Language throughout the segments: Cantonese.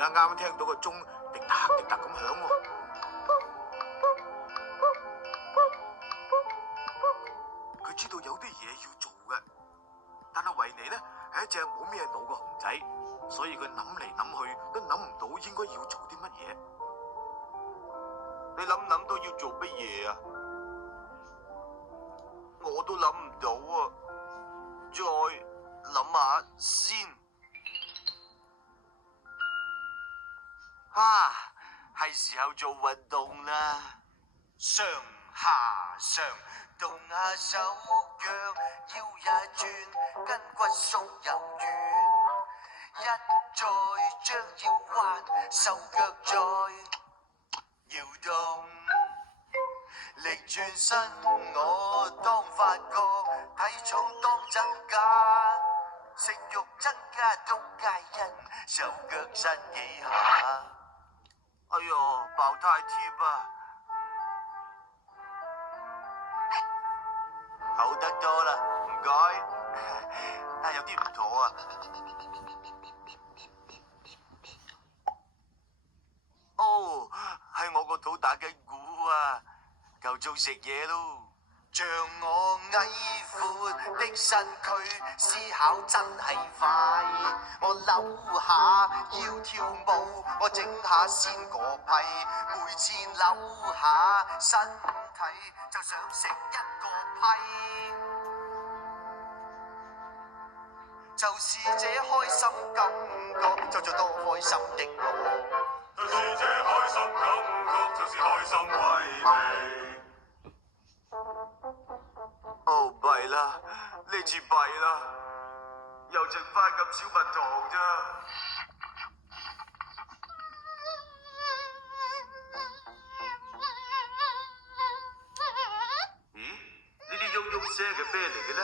而家啱聽到個鐘滴嗒滴嗒咁響喎。佢知道有啲嘢要做嘅，但係維尼呢係一隻冇咩腦嘅熊仔，所以佢諗嚟諗去都諗唔到應該要做啲乜嘢。你諗到要做乜嘢啊？我都諗唔到啊！再諗下先。係時候做運動啦，上下上，動下手腳，腰也轉，筋骨鬆又軟，一再將腰彎，手腳再搖動，力轉身我當發覺體重當增加，食慾增加都皆因手腳伸幾下。哎喲，爆胎貼啊！好得多啦，唔該。但有啲唔妥啊。哦，係我個肚打緊鼓啊，夠鐘食嘢咯。像我矮闊的身軀，思考真係快。我扭下腰跳舞，我整下先個屁。每次扭下身體，就想食一個批。就是這開心感覺，就做多開心的我。就是這開心感覺，就是開心為味。哦，弊啦，呢次弊啦，又剩翻咁少蜜糖咋？咦？呢啲嗡嗡聲係咩嚟嘅呢？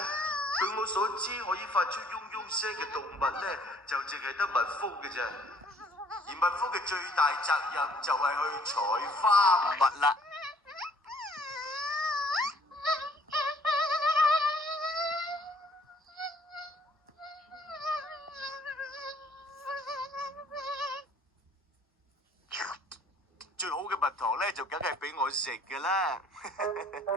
據我所知，可以發出嗡嗡聲嘅動物呢，就淨係得蜜蜂嘅咋。而蜜蜂嘅最大責任就係去採花蜜啦。最好嘅蜜糖咧，就梗係俾我食㗎啦。